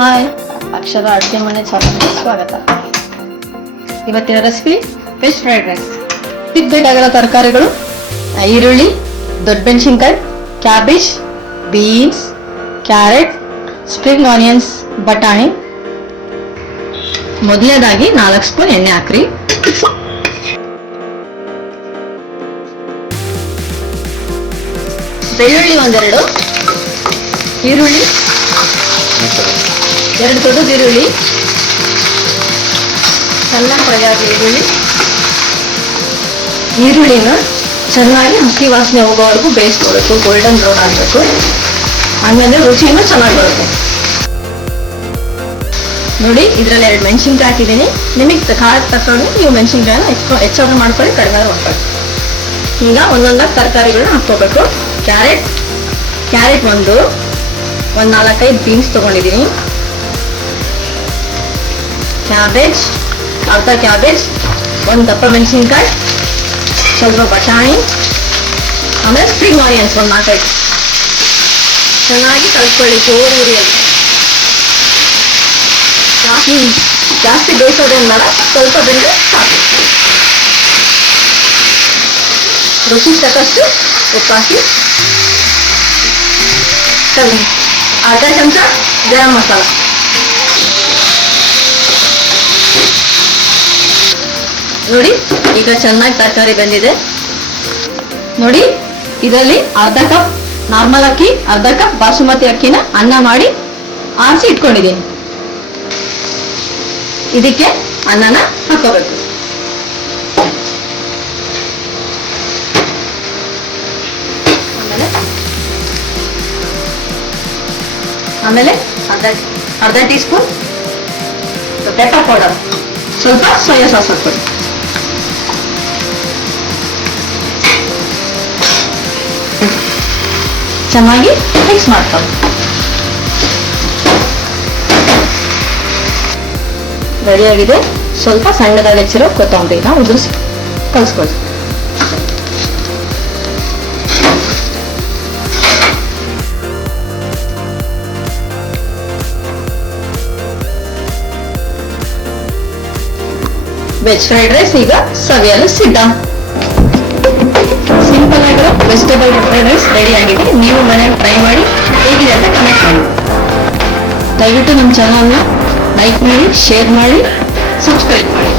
Hi, ಅಕ್ಷರ ಅಡುಗೆ ಮನೆ ಚಾನಲ್ಗೆ ಸ್ವಾಗತ. ಇವತ್ತಿನ ರೆಸಿಪಿ ವೆಜ್ ಫ್ರೈಡ್ ರೈಸ್. ಇದಕ್ಕೆ ಬೇಕಾಗಿರೋ ತರಕಾರಿಗಳು: ಈರುಳ್ಳಿ, ದೊಡ್ಡ ಮೆಣಸಿನ್ಕಾಯಿ, cabbage, beans, carrot, spring onions, ಬಟಾಣಿ. ಮೊದಲನೇದಾಗಿ 4 ಸ್ಪೂನ್ ಎಣ್ಣೆ ಹಾಕ್ರಿ. ಬೆಳ್ಳುಳ್ಳಿ ಒಂದೆರಡು, ಈರುಳ್ಳಿ 2 ದೊಡ್ಡ ಈರುಳ್ಳಿ, ಚೆನ್ನಾಗಿ ಫ್ರೈ ಆಗಲಿ. ಈರುಳ್ಳಿನ ಚೆನ್ನಾಗಿ ಹಸಿ ವಾಸನೆ ಹೋಗೋವರೆಗೂ ಬೇಯಿಸ್ಕೊಳ್ಬೇಕು. ಗೋಲ್ಡನ್ ಬ್ರೌನ್ ಆಗಬೇಕು. ಆಮೇಲೆ ರುಚಿನೂ ಚೆನ್ನಾಗಿ ಬರುತ್ತೆ. ನೋಡಿ, ಇದರಲ್ಲಿ 2 ಮೆಣಸಿನ್ಕಾಯಿ ಹಾಕಿದ್ದೀನಿ. ನಿಮಗೆ ಖಾರ ತಕೊಂಡು ನೀವು ಮೆಣಸಿನ್ಕಾಯಿನ ಹೆಚ್ಚಾಗಿ ಮಾಡ್ಕೊಳ್ಳಿ, ಕಡಿಮೆ ಮಾಡ್ಕೊಳ್ಳಿ. ಈಗ ಒಂದೊಂದಾಗಿ ತರಕಾರಿಗಳನ್ನ ಹಾಕ್ಕೋಬೇಕು. ಕ್ಯಾರೆಟ್ ಒಂದು 4-5 ಬೀನ್ಸ್ ತೊಗೊಂಡಿದ್ದೀನಿ. ಕ್ಯಾಬೇಜ್, ಅರ್ಧ ಕ್ಯಾಬೇಜ್, 1 ದಪ್ಪ ಮೆಣಸಿನ್ಕಾಯಿ, ಸ್ವಲ್ಪ ಬಟಾಣಿ, ಆಮೇಲೆ ಸ್ಪ್ರಿಂಗ್ ಆನಿಯನ್ಸ್ 4-5. ಚೆನ್ನಾಗಿ ಕಲ್ಸ್ಕೊಳ್ಳಿ ಜೋರು ಉರಿಯಲ್ಲಿ. ಜಾಸ್ತಿ ಬೇಯಿಸೋದೇನು ಸ್ವಲ್ಪ ಬೆಂದರೆ ಸಾಕು. ರುಚಿ ತಕ್ಕಷ್ಟು ಉಪ್ಪು ಹಾಕಿ, ಅರ್ಧ ಚಮಚ ಗರಂ ಮಸಾಲ. ನೋಡಿ, ಈಗ ಚೆನ್ನಾಗಿ ತರಕಾರಿ ಬೆಂದಿದೆ. ನೋಡಿ, ಇದರಲ್ಲಿ ಅರ್ಧ ಕಪ್ ನಾರ್ಮಲ್ ಅಕ್ಕಿ, ಅರ್ಧ ಕಪ್ ಬಾಸುಮತಿ ಅಕ್ಕಿನ ಅನ್ನ ಮಾಡಿ ಆರಿಸಿ ಇಟ್ಕೊಂಡಿದ್ದೀನಿ. ಇದಕ್ಕೆ ಅನ್ನನ ಹಾಕೋಬೇಕು. ಆಮೇಲೆ ಅರ್ಧ ಟೀ ಸ್ಪೂನ್ ಪೆಪ್ಪರ್ ಪೌಡರ್, ಸ್ವಲ್ಪ ಸೋಯಾ ಸಾಸ್ ಹಾಕ್ಕೊಳ್ಳಿ. ಚೆನ್ನಾಗಿ ಮಿಕ್ಸ್ ಮಾಡ್ಕೊಳ್ಳಿ. ರೆಡಿಯಾಗಿದೆ. ಸ್ವಲ್ಪ ಸಣ್ಣದಾಗಿ ಹೆಚ್ಚಿರೋ ಕೊತ್ತಂಬರಿನ ಉದುರಿಸಿ ಕಲಿಸ್ಕೊಳ್ಳಿ. ವೆಜ್ ಫ್ರೈಡ್ ರೈಸ್ ಈಗ ಸವಿಯಲು ಸಿದ್ಧ. ಸಿಂಪಲ್ ಆಗಿರೋ ವೆಜಿಟೇಬಲ್ ಫ್ರೈಡ್ ರೈಸ್ ರೆಡಿ ಆಗಿದೆ. ನೀವು ಮನೆಯಲ್ಲಿ ಟ್ರೈ ಮಾಡಿ ಹೇಗಿದೆ ಅಂತ ಕಮೆಂಟ್ ಮಾಡಿ. ದಯವಿಟ್ಟು ನಮ್ಮ ಚಾನಲ್ನ ಲೈಕ್ ಮಾಡಿ, ಶೇರ್ ಮಾಡಿ, ಸಬ್ಸ್ಕ್ರೈಬ್ ಮಾಡಿ.